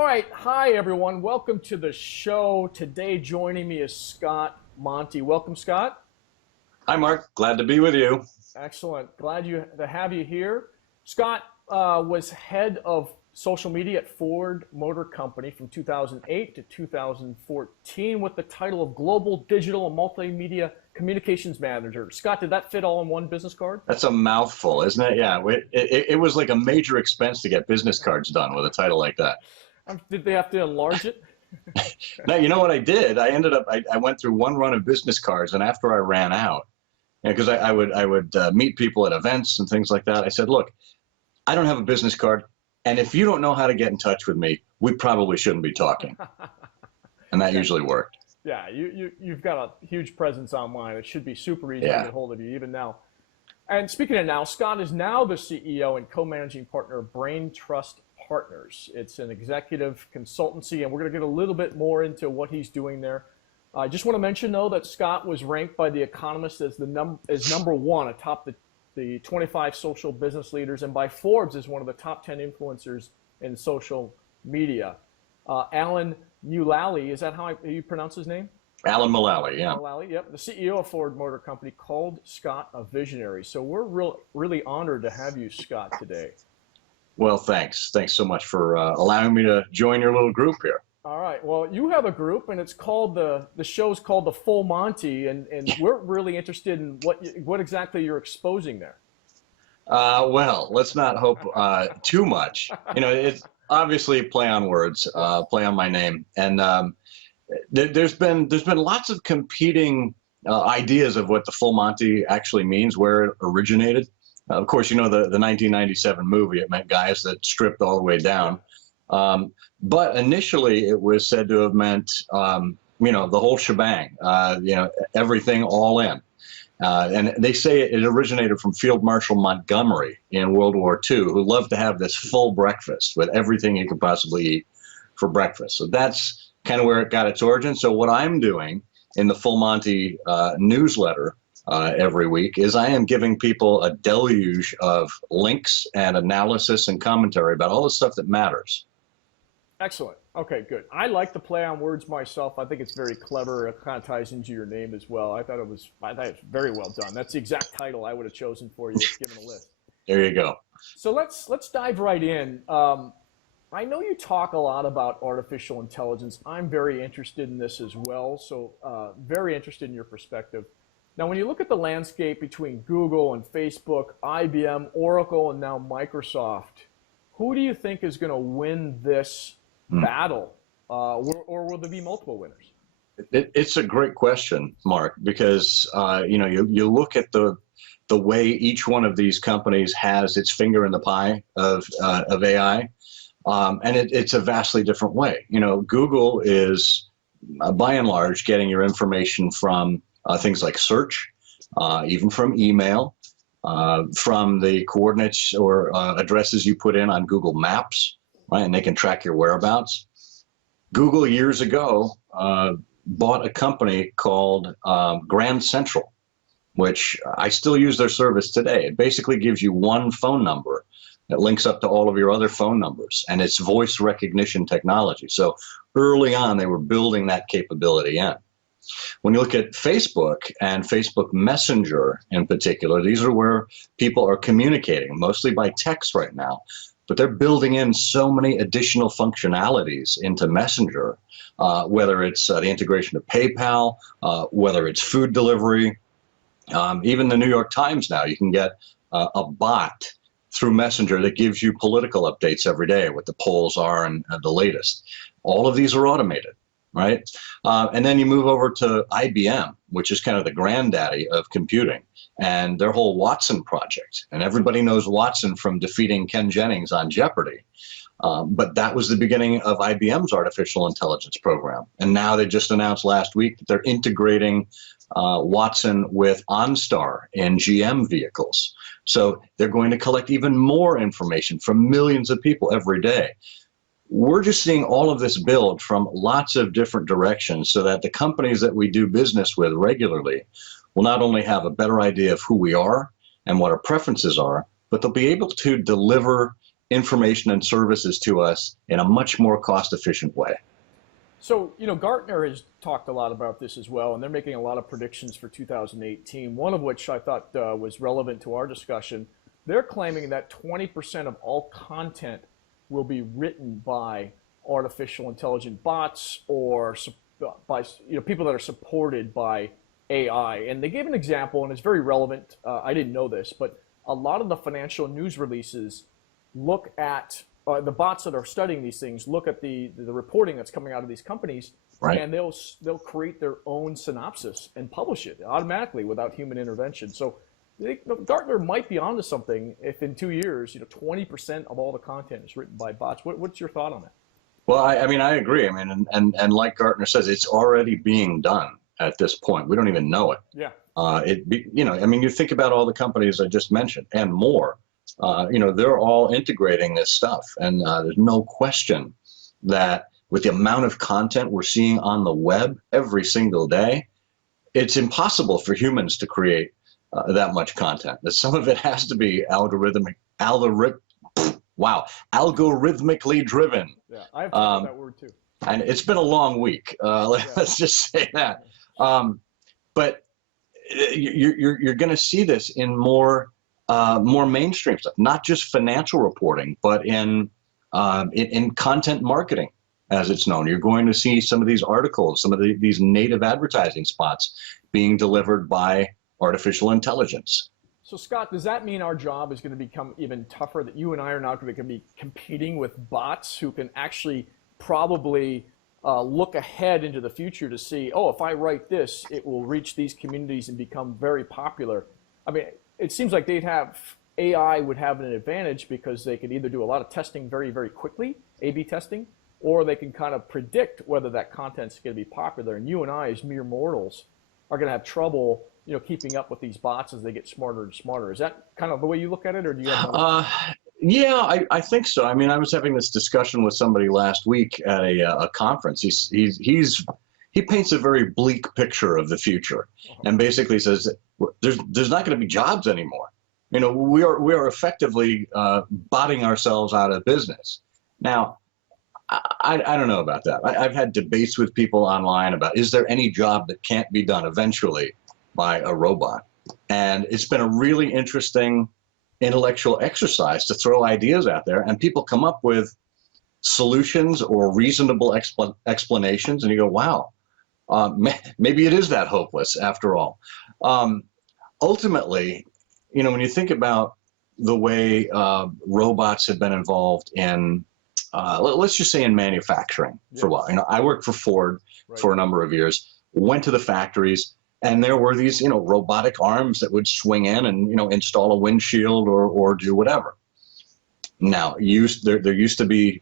All right, hi everyone. Welcome to the show. Today joining me is Scott Monty. Welcome, Scott. Hi, Mark. Glad to be with you. Excellent. Glad to have you here. Scott was head of social media at Ford Motor Company from 2008 to 2014 with the title of Global Digital and Multimedia Communications Manager. Scott, did that fit all in one business card? That's a mouthful, isn't it? Yeah, it was like a major expense to get business cards done with a title like that. Did they have to enlarge it? Now, you know what I did? I went through one run of business cards, and after I ran out, because I would meet people at events and things like that, I said, look, I don't have a business card, and if you don't know how to get in touch with me, we probably shouldn't be talking. And that usually worked. Yeah, you've got a huge presence online. It should be super easy to get hold of you even now. And speaking of now, Scott is now the CEO and co-managing partner of Brain Trust Partners. It's an executive consultancy, and we're going to get a little bit more into what he's doing there. I just want to mention, though, that Scott was ranked by The Economist as number one atop the 25 social business leaders, and by Forbes as one of the top 10 influencers in social media. Alan Mulally, is that how you pronounce his name? Alan Mulally, yeah. Mulally, yep. The CEO of Ford Motor Company called Scott a visionary. So we're really honored to have you, Scott, today. Well, thanks. Thanks so much for allowing me to join your little group here. All right. Well, you have a group, and it's called the show's called the Full Monty, and we're really interested in what exactly you're exposing there. Well, let's not hope too much. You know, it's obviously play on words, play on my name, and there's been lots of competing ideas of what the Full Monty actually means, where it originated. Of course, you know the 1997 movie. It meant guys that stripped all the way down. But initially, it was said to have meant, the whole shebang, everything all in. And they say it originated from Field Marshal Montgomery in World War II, who loved to have this full breakfast with everything he could possibly eat for breakfast. So that's kind of where it got its origin. So what I'm doing in the Full Monty newsletter every week is I am giving people a deluge of links and analysis and commentary about all the stuff that matters. Excellent. Okay, good. I like the play on words myself. I think it's very clever. It kind of ties into your name as well. I thought it was very well done. That's the exact title I would have chosen for you if given a list. There you go. So let's dive right in. I know you talk a lot about artificial intelligence. I'm very interested in this as well. So very interested in your perspective. Now, when you look at the landscape between Google and Facebook, IBM, Oracle, and now Microsoft, who do you think is going to win this battle, or will there be multiple winners? It's a great question, Mark, because you look at the way each one of these companies has its finger in the pie of AI, and it's a vastly different way. You know, Google is by and large getting your information from things like search, even from email, from the coordinates or addresses you put in on Google Maps, right? And they can track your whereabouts. Google years ago bought a company called Grand Central, which I still use their service today. It basically gives you one phone number that links up to all of your other phone numbers, and it's voice recognition technology. So early on, they were building that capability in. When you look at Facebook and Facebook Messenger in particular, these are where people are communicating, mostly by text right now, but they're building in so many additional functionalities into Messenger, whether it's the integration of PayPal, whether it's food delivery, even the New York Times now, you can get a bot through Messenger that gives you political updates every day, what the polls are and the latest. All of these are automated. Right? And then you move over to IBM, which is kind of the granddaddy of computing, and their whole Watson project. And everybody knows Watson from defeating Ken Jennings on Jeopardy. But that was the beginning of IBM's artificial intelligence program. And now they just announced last week that they're integrating Watson with OnStar in GM vehicles. So they're going to collect even more information from millions of people every day. We're just seeing all of this build from lots of different directions so that the companies that we do business with regularly will not only have a better idea of who we are and what our preferences are, but they'll be able to deliver information and services to us in a much more cost-efficient way. So, Gartner has talked a lot about this as well, and they're making a lot of predictions for 2018, one of which I thought was relevant to our discussion. They're claiming that 20% of all content will be written by artificial intelligent bots or by people that are supported by AI. And they gave an example, and it's very relevant. I didn't know this, but a lot of the financial news releases look at the bots that are studying these things look at the reporting that's coming out of these companies, right, and they'll create their own synopsis and publish it automatically without human intervention. So Gartner might be onto something if in 2 years, 20% of all the content is written by bots. What's your thought on that? Well, I mean, I agree. I mean, and like Gartner says, it's already being done at this point. We don't even know it. Yeah. I mean, you think about all the companies I just mentioned and more. They're all integrating this stuff, and there's no question that with the amount of content we're seeing on the web every single day, it's impossible for humans to create that much content. That some of it has to be algorithmically driven. Yeah, I have trouble with that word too. And it's been a long week. Let's just say that. But you're going to see this in more mainstream stuff, not just financial reporting, but in content marketing, as it's known. You're going to see some of these articles, some of these native advertising spots being delivered by artificial intelligence. So Scott, does that mean our job is going to become even tougher, that you and I are now going to be competing with bots who can actually probably look ahead into the future to see, oh, if I write this, it will reach these communities and become very popular? I mean, it seems like AI would have an advantage because they could either do a lot of testing very, very quickly, A/B testing, or they can kind of predict whether that content's going to be popular. And you and I, as mere mortals, are going to have trouble, keeping up with these bots as they get smarter and smarter. Is that kind of the way you look at it, or do you have? Yeah, I think so. I mean, I was having this discussion with somebody last week at a conference. He paints a very bleak picture of the future, and basically says there's not going to be jobs anymore. We are effectively botting ourselves out of business. Now, I don't know about that. I've had debates with people online about, is there any job that can't be done eventually by a robot? And it's been a really interesting intellectual exercise to throw ideas out there, and people come up with solutions or reasonable explanations, and you go, wow, maybe it is that hopeless after all. Ultimately, when you think about the way robots have been involved in, let's just say in manufacturing for a while. I worked for Ford for a number of years, went to the factories, and there were these, robotic arms that would swing in and, install a windshield or do whatever. Now, there used to be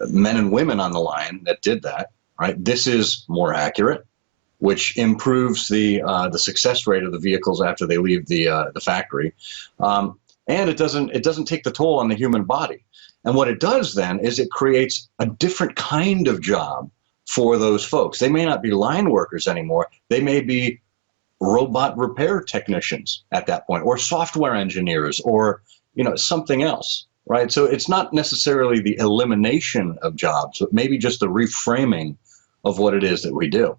men and women on the line that did that, right? This is more accurate, which improves the success rate of the vehicles after they leave the factory, and it doesn't take the toll on the human body. And what it does then is it creates a different kind of job for those folks. They may not be line workers anymore. They may be robot repair technicians at that point, or software engineers, or something else, right? So it's not necessarily the elimination of jobs, but maybe just the reframing of what it is that we do.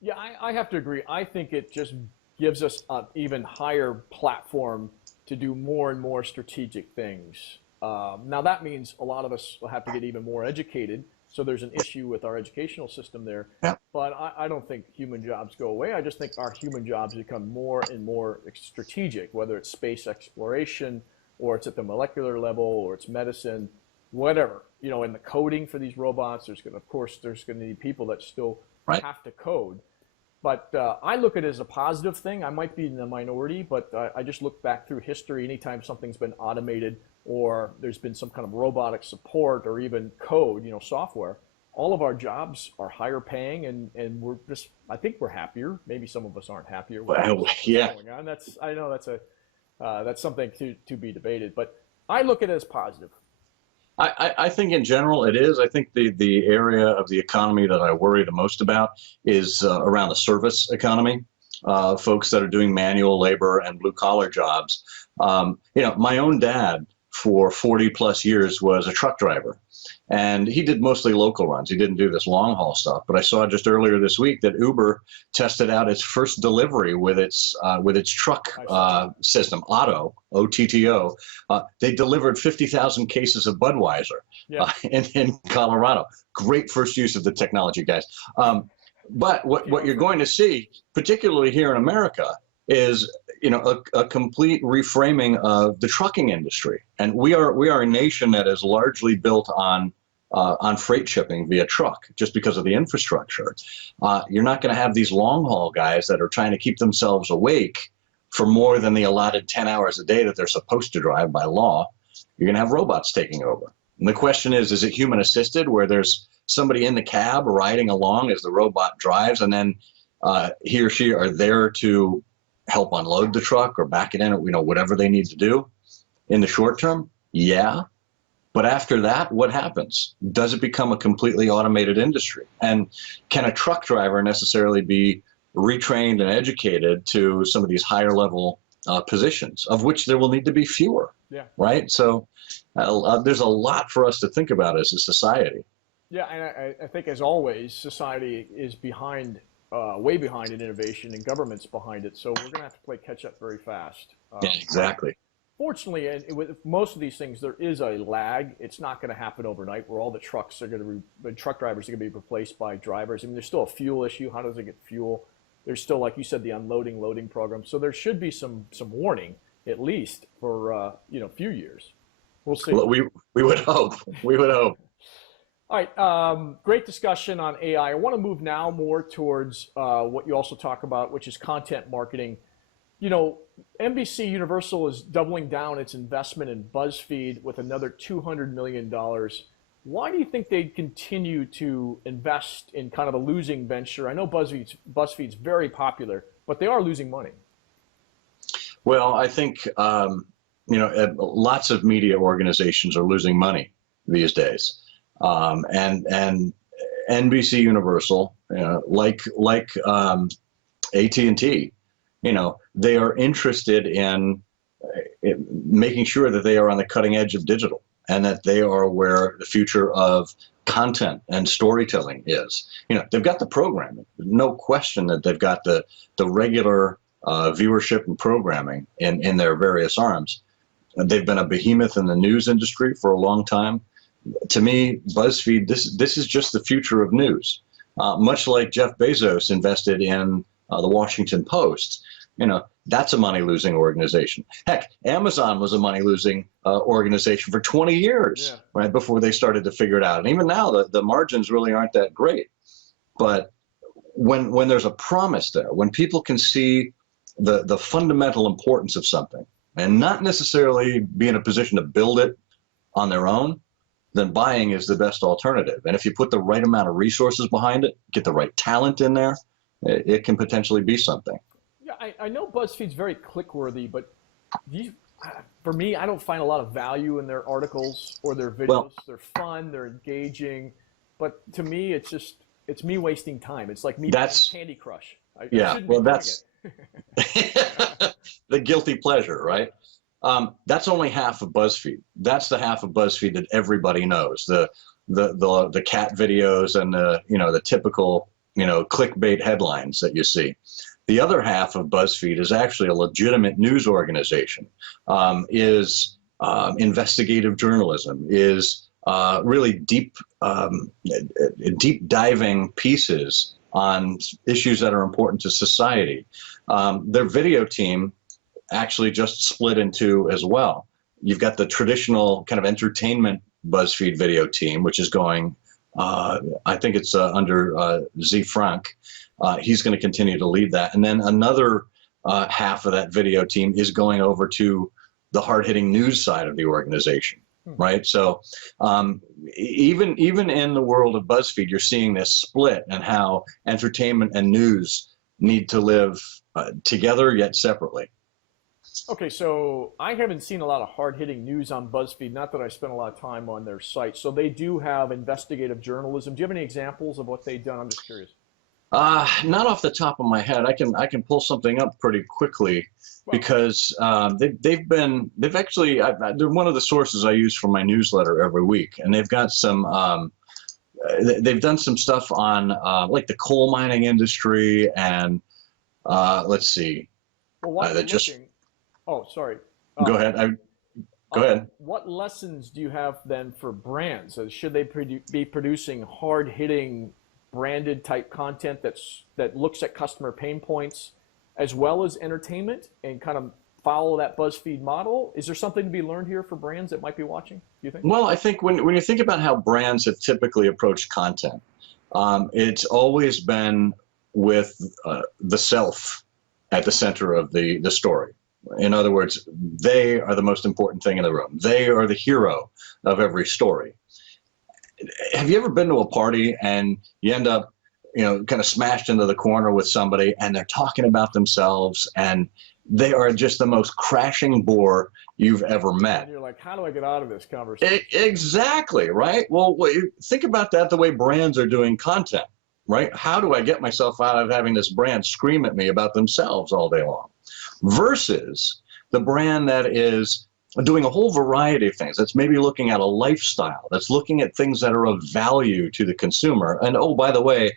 Yeah, I have to agree. I think it just gives us an even higher platform to do more and more strategic things. Now that means a lot of us will have to get even more educated. So there's an issue with our educational system there. Yeah. But I don't think human jobs go away. I just think our human jobs become more and more strategic, whether it's space exploration, or it's at the molecular level, or it's medicine, whatever. In the coding for these robots, there's going to be people that still have to code. But I look at it as a positive thing. I might be in the minority, but I just look back through history. Anytime something's been automated, or there's been some kind of robotic support, or even code, software, all of our jobs are higher paying, and we're just, I think we're happier. Maybe some of us aren't happier. Well, yeah. Going on. I know that's something to be debated, but I look at it as positive. I think in general it is. I think the area of the economy that I worry the most about is around the service economy. Folks that are doing manual labor and blue collar jobs. My own dad for 40 plus years was a truck driver. And he did mostly local runs. He didn't do this long haul stuff. But I saw just earlier this week that Uber tested out its first delivery with its truck system, Otto, O-T-T-O. They delivered 50,000 cases of Budweiser in Colorado. Great first use of the technology, guys. But what you're going to see, particularly here in America, is a complete reframing of the trucking industry. And we are a nation that is largely built on freight shipping via truck, just because of the infrastructure. You're not going to have these long haul guys that are trying to keep themselves awake for more than the allotted 10 hours a day that they're supposed to drive by law. You're going to have robots taking over. And the question is it human assisted, where there's somebody in the cab riding along as the robot drives, and then he or she are there to help unload the truck or back it in, or whatever they need to do in the short term? Yeah. But after that, what happens? Does it become a completely automated industry? And can a truck driver necessarily be retrained and educated to some of these higher level positions, of which there will need to be fewer? Yeah. Right. So there's a lot for us to think about as a society. Yeah, and I think, as always, society is behind, way behind in innovation, and government's behind it. So we're going to have to play catch up very fast. Yeah, exactly. Fortunately, and with most of these things, there is a lag. It's not going to happen overnight, where all the trucks are going to the truck drivers are going to be replaced by drivers. I mean, there's still a fuel issue. How does it get fuel? There's still, like you said, the unloading, loading program. So there should be some warning, at least for a few years. We'll see. Well, we would hope. We would hope. All right, great discussion on AI. I want to move now more towards what you also talk about, which is content marketing. NBC Universal is doubling down its investment in Buzzfeed with another $200 million. Why do you think they'd continue to invest in kind of a losing venture? I know BuzzFeed's very popular, but they are losing money. Well, I think lots of media organizations are losing money these days. And NBC Universal, like AT&T, they are interested in making sure that they are on the cutting edge of digital, and that they are where the future of content and storytelling is. They've got the programming. No question that they've got the regular viewership and programming in their various arms. They've been a behemoth in the news industry for a long time. To me, BuzzFeed, this is just the future of news. Much like Jeff Bezos invested in the Washington Post, that's a money-losing organization. Heck, Amazon was a money-losing organization for 20 years, right before they started to figure it out. And even now, the margins really aren't that great. But when there's a promise there, when people can see the fundamental importance of something, and not necessarily be in a position to build it on their own, then buying is the best alternative. And if you put the right amount of resources behind it, get the right talent in there, it can potentially be something. Yeah, I know BuzzFeed's very click-worthy, but for me, I don't find a lot of value in their articles or their videos. Well, they're fun, they're engaging, but to me, it's me wasting time. It's like me playing Candy Crush. That's the guilty pleasure, right? That's only half of BuzzFeed. That's the half of BuzzFeed that everybody knows. The cat videos and the typical clickbait headlines that you see. The other half of BuzzFeed is actually a legitimate news organization. Is investigative journalism. Is really deep diving pieces on issues that are important to society. Their video team actually just split in two as well. You've got the traditional kind of entertainment BuzzFeed video team, which is going, I think it's under Z Frank. He's going to continue to lead that. And then another half of that video team is going over to the hard-hitting news side of the organization, right? So even in the world of BuzzFeed, you're seeing this split and how entertainment and news need to live together yet separately. Okay, so I haven't seen a lot of hard-hitting news on BuzzFeed, not that I spent a lot of time on their site. So they do have investigative journalism. Do you have any examples of what they've done? I'm just curious. Not off the top of my head. I can pull something up pretty quickly Well, because they've actually they're one of the sources I use for my newsletter every week, and they've got some they've done some stuff on like the coal mining industry and let's see. well, while you're Just looking, oh, sorry. go ahead. Go ahead. What lessons do you have then for brands? Should they be producing hard-hitting, branded type content that looks at customer pain points as well as entertainment and kind of follow that Buzzfeed model? Is there something to be learned here for brands that might be watching, do you think? Well, I think when you think about how brands have typically approached content, it's always been with the self at the center of the story. In other words, they are the most important thing in the room. They are the hero of every story. Have you ever been to a party and you end up, kind of smashed into the corner with somebody and they're talking about themselves and they are just the most crashing bore you've ever met? And you're like, how do I get out of this conversation? Exactly, right? Well, think about that the way brands are doing content, right? How do I get myself out of having this brand scream at me about themselves all day long? Versus the brand that is doing a whole variety of things, that's maybe looking at a lifestyle, that's looking at things that are of value to the consumer. And oh, by the way,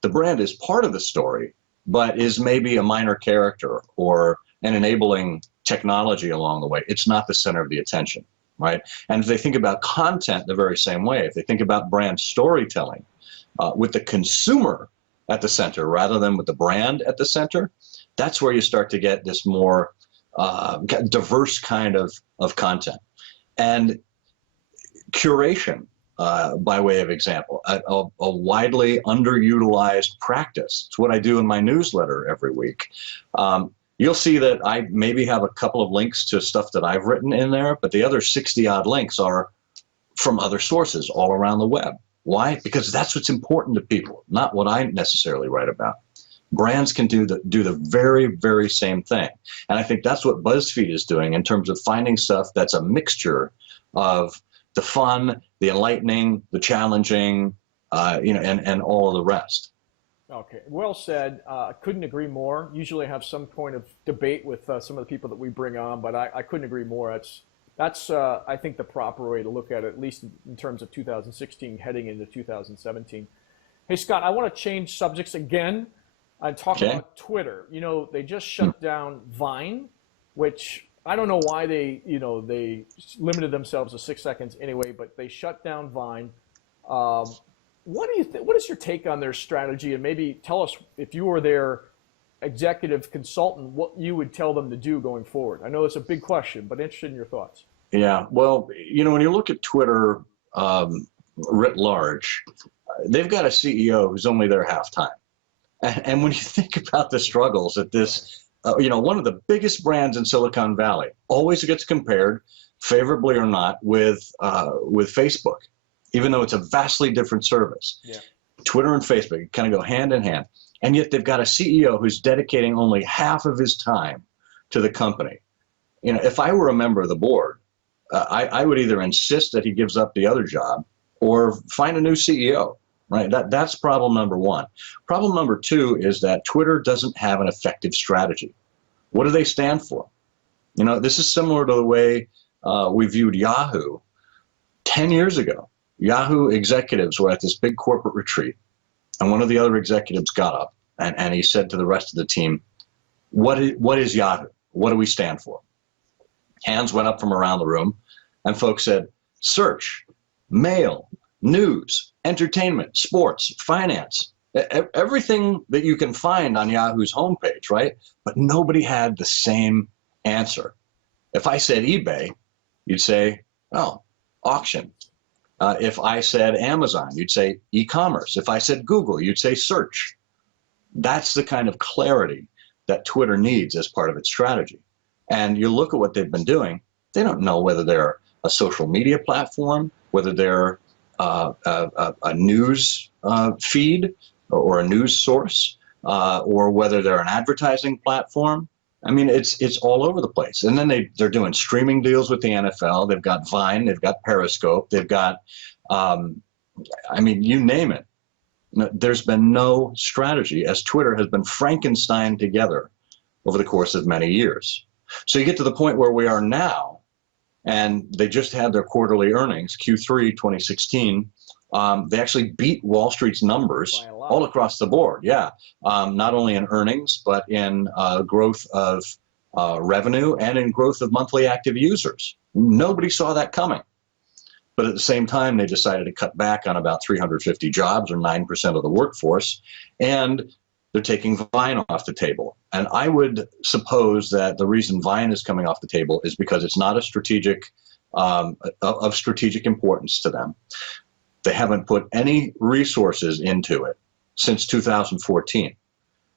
the brand is part of the story, but is maybe a minor character or an enabling technology along the way. It's not the center of the attention, right? And if they think about content the very same way, if they think about brand storytelling with the consumer at the center rather than with the brand at the center, that's where you start to get this more diverse kind of content. And curation, by way of example, a widely underutilized practice. It's what I do in my newsletter every week. You'll see that I maybe have a couple of links to stuff that I've written in there, but the other 60 odd links are from other sources all around the web. Why? Because that's what's important to people, not what I necessarily write about. Brands can do the very, very same thing. And I think that's what BuzzFeed is doing in terms of finding stuff that's a mixture of the fun, the enlightening, the challenging, and all of the rest. Okay, well said. I couldn't agree more. Usually I have some point of debate with some of the people that we bring on, but I couldn't agree more. That's I think the proper way to look at it, at least in terms of 2016 heading into 2017. Hey, Scott, I want to change subjects again and talk about Twitter. They just shut down Vine, which I don't know why they limited themselves to 6 seconds anyway, but they shut down Vine. What do you think? What is your take on their strategy? And maybe tell us, if you were their executive consultant, what you would tell them to do going forward. I know it's a big question, but interested in your thoughts. Yeah, well, when you look at Twitter writ large, they've got a CEO who's only there half time. And when you think about the struggles that this, one of the biggest brands in Silicon Valley always gets compared, favorably or not, with Facebook, even though it's a vastly different service. Yeah. Twitter and Facebook kind of go hand in hand. And yet they've got a CEO who's dedicating only half of his time to the company. If I were a member of the board, I would either insist that he gives up the other job or find a new CEO. Right, that's problem number one. Problem number two is that Twitter doesn't have an effective strategy. What do they stand for? This is similar to the way we viewed Yahoo 10 years ago. Yahoo executives were at this big corporate retreat, and one of the other executives got up and he said to the rest of the team, what is Yahoo? What do we stand for? Hands went up from around the room, and folks said, search, mail, news, entertainment, sports, finance, everything that you can find on Yahoo's homepage, right? But nobody had the same answer. If I said eBay, you'd say, oh, auction. If I said Amazon, you'd say e-commerce. If I said Google, you'd say search. That's the kind of clarity that Twitter needs as part of its strategy. And you look at what they've been doing, they don't know whether they're a social media platform, whether they're a news feed or a news source, or whether they're an advertising platform. I mean, it's all over the place. And then they're doing streaming deals with the NFL. They've got Vine, they've got Periscope, they've got, you name it. There's been no strategy, as Twitter has been Frankenstein together over the course of many years. So you get to the point where we are now, and they just had their quarterly earnings, Q3 2016. They actually beat Wall Street's numbers all across the board. Yeah, not only in earnings, but in growth of revenue and in growth of monthly active users. Nobody saw that coming. But at the same time, they decided to cut back on about 350 jobs, or 9% of the workforce, and they're taking Vine off the table. And I would suppose that the reason Vine is coming off the table is because it's not a strategic, of strategic importance to them. They haven't put any resources into it since 2014.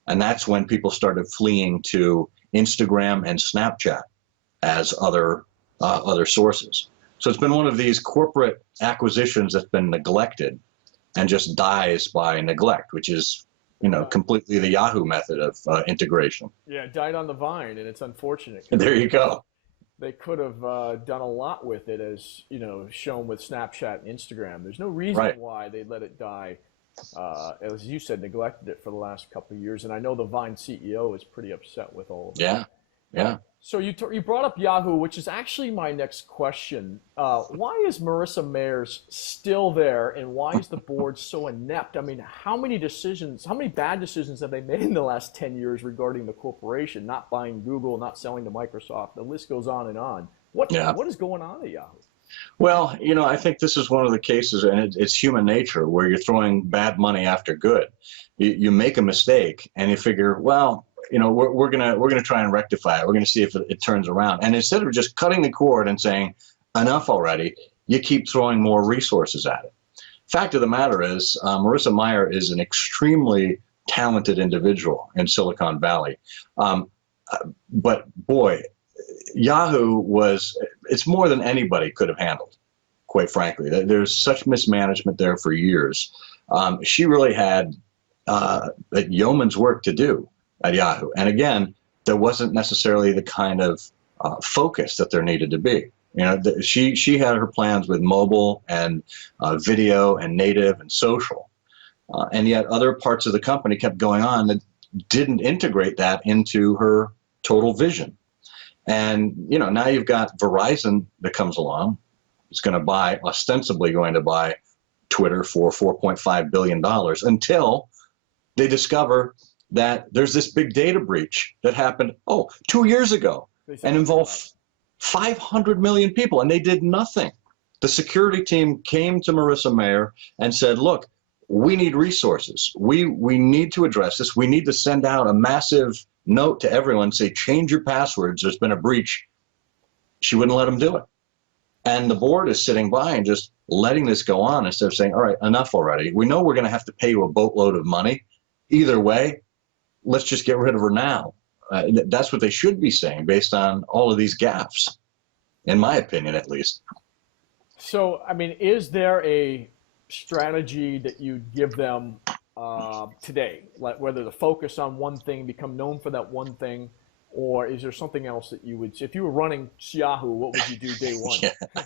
And that's when people started fleeing to Instagram and Snapchat as other sources. So it's been one of these corporate acquisitions that's been neglected and just dies by neglect, which is, completely the Yahoo method of integration. Yeah, it died on the vine, and it's unfortunate. There you go. They could have done a lot with it, as shown with Snapchat and Instagram. There's no reason why they let it die. As you said, neglected it for the last couple of years, and I know the Vine CEO is pretty upset with all of that. Yeah. So you brought up Yahoo, which is actually my next question. Why is Marissa Mayers still there, and why is the board so inept? I mean, how many bad decisions have they made in the last 10 years regarding the corporation? Not buying Google, not selling to Microsoft. The list goes on and on. What is going on at Yahoo? Well, I think this is one of the cases, and it's human nature, where you're throwing bad money after good. You make a mistake, and you figure, well, we're gonna try and rectify it. We're gonna see if it turns around. And instead of just cutting the cord and saying enough already, you keep throwing more resources at it. Fact of the matter is, Marissa Mayer is an extremely talented individual in Silicon Valley. But boy, Yahoo it's more than anybody could have handled, quite frankly. There's such mismanagement there for years. She really had a yeoman's work to do at Yahoo. And again, there wasn't necessarily the kind of focus that there needed to be. She had her plans with mobile and video and native and social. And yet other parts of the company kept going on that didn't integrate that into her total vision. And, now you've got Verizon that comes along. It's ostensibly going to buy Twitter for $4.5 billion until they discover that there's this big data breach that happened, 2 years ago, and involved 500 million people, and they did nothing. The security team came to Marissa Mayer and said, look, we need resources. We need to address this. We need to send out a massive note to everyone, say, change your passwords. There's been a breach. She wouldn't let them do it. And the board is sitting by and just letting this go on instead of saying, all right, enough already. We know we're going to have to pay you a boatload of money. Either way, let's just get rid of her now. That's what they should be saying based on all of these gaffes, in my opinion, at least. So, I mean, is there a strategy that you'd give them today, like whether to focus on one thing, become known for that one thing, or is there something else that you would, if you were running Yahoo, what would you do day one?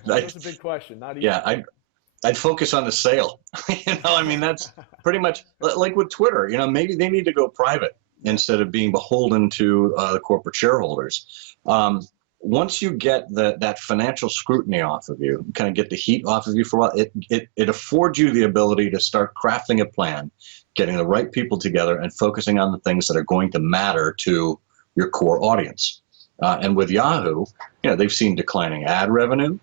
That's a big question. Not easy. Yeah, I'd focus on the sale. That's pretty much like with Twitter. Maybe they need to go private instead of being beholden to the corporate shareholders. Once you get that financial scrutiny off of you, kind of get the heat off of you for a while, it affords you the ability to start crafting a plan, getting the right people together, and focusing on the things that are going to matter to your core audience. And with Yahoo, they've seen declining ad revenue.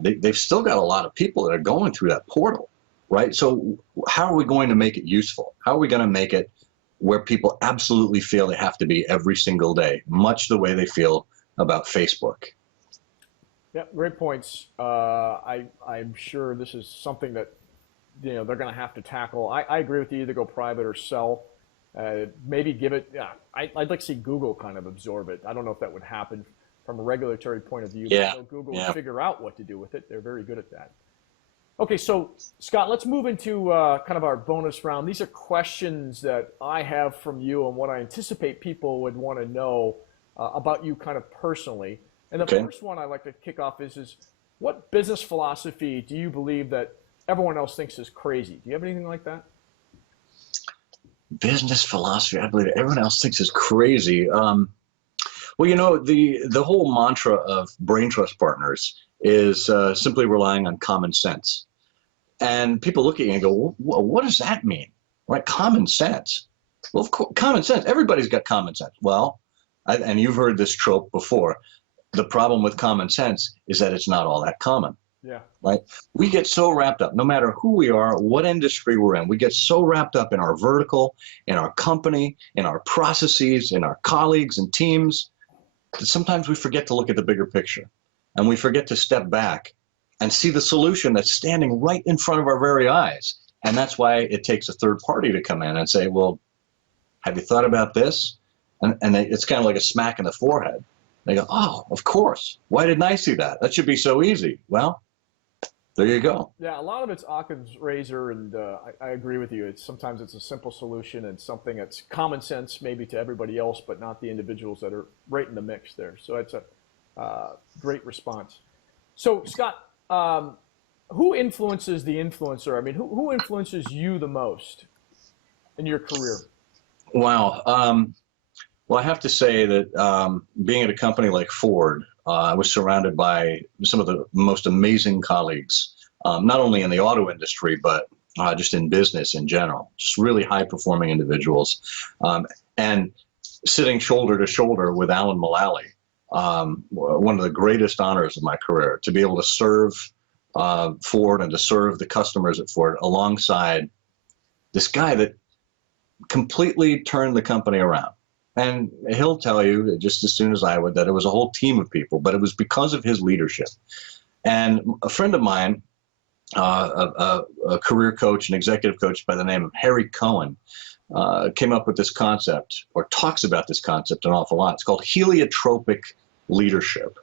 They've still got a lot of people that are going through that portal, right? So how are we going to make it useful? How are we going to make it where people absolutely feel they have to be every single day, much the way they feel about Facebook? Yeah, great points. I'm sure this is something that they're going to have to tackle. I agree with you, either go private or sell. Maybe give it. I'd like to see Google kind of absorb it. I don't know if that would happen from a regulatory point of view. Yeah. But Google will figure out what to do with it. They're very good at that. Okay, so Scott, let's move into kind of our bonus round. These are questions that I have from you and what I anticipate people would want to know about you kind of personally. And the first one I like to kick off is what business philosophy do you believe that everyone else thinks is crazy? Do you have anything like that? business philosophy I believe everyone else thinks is crazy. Well, the whole mantra of brain trust partners is simply relying on common sense. And people look at you and go, well, what does that mean? Like common sense? Well, of course, common sense. Everybody's got common sense. Well, and you've heard this trope before. The problem with common sense is that it's not all that common. Yeah. Right? We get so wrapped up, no matter who we are, what industry we're in, we get so wrapped up in our vertical, in our company, in our processes, in our colleagues and teams, that sometimes we forget to look at the bigger picture. And we forget to step back and see the solution that's standing right in front of our very eyes. And that's why it takes a third party to come in and say, well, have you thought about this? And it's kind of like a smack in the forehead. They go, oh, of course. Why didn't I see that? That should be so easy. Well, there you go. Yeah, a lot of it's Occam's razor, and I agree with you. Sometimes it's a simple solution and something that's common sense maybe to everybody else, but not the individuals that are right in the mix there. So it's a great response. So Scott, who influences the influencer? I mean, who influences you the most in your career? Wow. Well, I have to say that being at a company like Ford, I was surrounded by some of the most amazing colleagues, not only in the auto industry, but just in business in general, just really high performing individuals. And sitting shoulder to shoulder with Alan Mulally, one of the greatest honors of my career, to be able to serve Ford and to serve the customers at Ford alongside this guy that completely turned the company around. And he'll tell you just as soon as I would that it was a whole team of people, but it was because of his leadership. And a friend of mine, a career coach and executive coach by the name of Harry Cohen, came up with this concept, or talks about this concept an awful lot. It's called heliotropic leadership.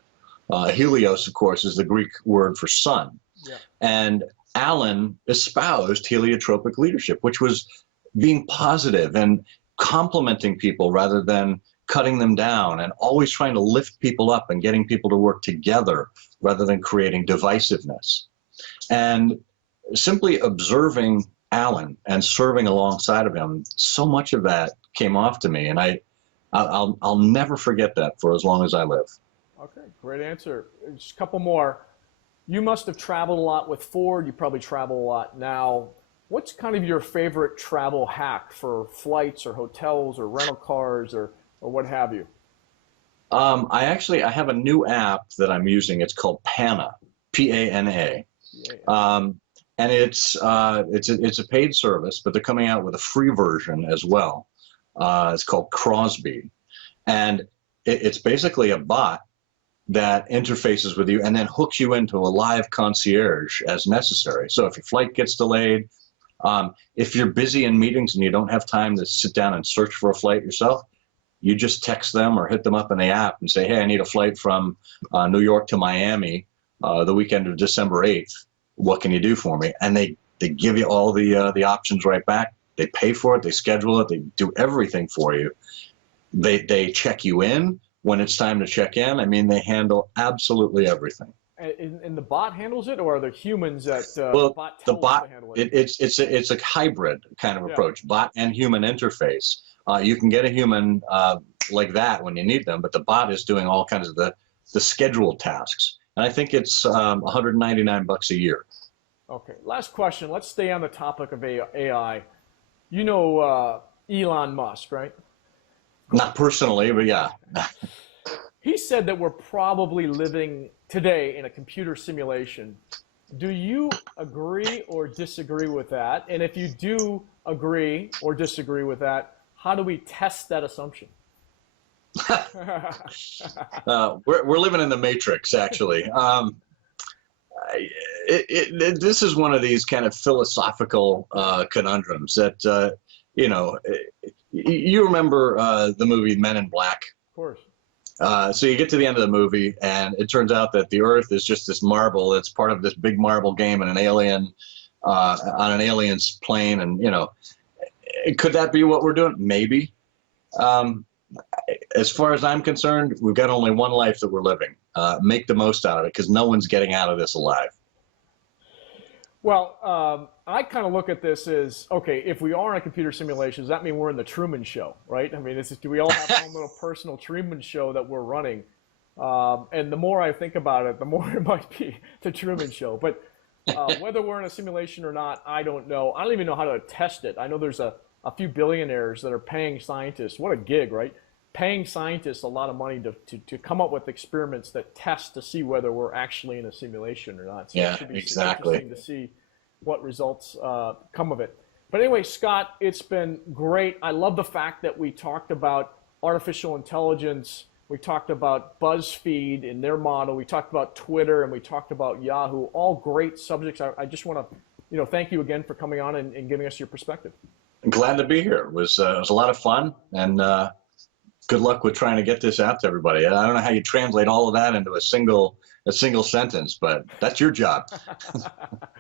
Helios, of course, is the Greek word for sun. Yeah. And Alan espoused heliotropic leadership, which was being positive and complimenting people rather than cutting them down, and always trying to lift people up and getting people to work together rather than creating divisiveness. And simply observing Alan and serving alongside of him, so much of that came off to me, and I'll never forget that for as long as I live. Okay, great answer. Just a couple more. You must have traveled a lot with Ford. You probably travel a lot now. What's kind of your favorite travel hack for flights or hotels or rental cars or what have you? I have a new app that I'm using. It's called Pana, P-A-N-A. And it's a paid service, but they're coming out with a free version as well. It's called Crosby. And it's basically a bot that interfaces with you and then hooks you into a live concierge as necessary. So if your flight gets delayed, if you're busy in meetings and you don't have time to sit down and search for a flight yourself, you just text them or hit them up in the app and say, hey, I need a flight from New York to Miami the weekend of December 8th. What can you do for me? And they give you all the options right back. They pay for it. They schedule it. They do everything for you. They check you in when it's time to check in. I mean, they handle absolutely everything. And the bot handles it, or are there humans that well, the bot to handle it? It's a hybrid kind of approach, bot and human interface. You can get a human like that when you need them, but the bot is doing all kinds of the scheduled tasks. And I think it's $199 a year. Okay, last question. Let's stay on the topic of AI. You know Elon Musk, right? Not personally, but yeah. He said that we're probably living today in a computer simulation. Do you agree or disagree with that? And if you do agree or disagree with that, how do we test that assumption? We're living in the Matrix, actually. This is one of these kind of philosophical conundrums that, you remember the movie Men in Black? Of course. So you get to the end of the movie, and it turns out that the Earth is just this marble. It's part of this big marble game, and an alien on an alien's plane. And could that be what we're doing? Maybe. As far as I'm concerned, we've got only one life that we're living. Make the most out of it, because no one's getting out of this alive. Well, I kind of look at this as, okay, if we are in a computer simulation, does that mean we're in the Truman Show, right? I mean, do we all have our own little personal Truman Show that we're running? And the more I think about it, the more it might be the Truman Show. But whether we're in a simulation or not, I don't know. I don't even know how to test it. I know there's a few billionaires that are paying scientists. What a gig, right? Paying scientists a lot of money to come up with experiments that test to see whether we're actually in a simulation or not. So Yeah, it should be exactly. interesting to see what results come of it. But anyway, Scott, it's been great. I love the fact that we talked about artificial intelligence. We talked about Buzzfeed and their model. We talked about Twitter, and we talked about Yahoo. All great subjects. I just want to, thank you again for coming on and giving us your perspective. Glad to be here. It was a lot of fun, and good luck with trying to get this out to everybody. I don't know how you translate all of that into a single sentence, but that's your job.